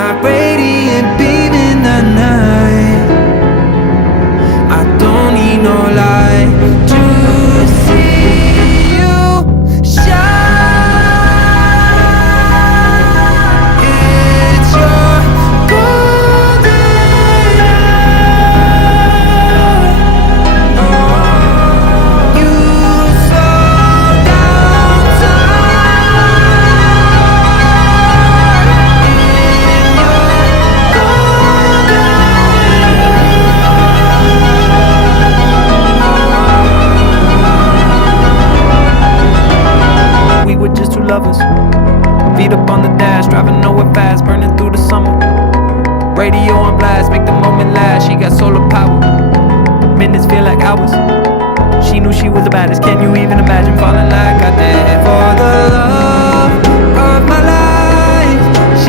my radiant beam in the night. I don't need no light to see you shine. It's your golden hour. You slow down time in your golden. We were just two lovers, feet up on the dash, driving nowhere fast, burning through the summer. Radio on blast, make the moment last. She got solar power, minutes feel like hours. She knew she was the baddest. Can you even imagine falling like I did for the love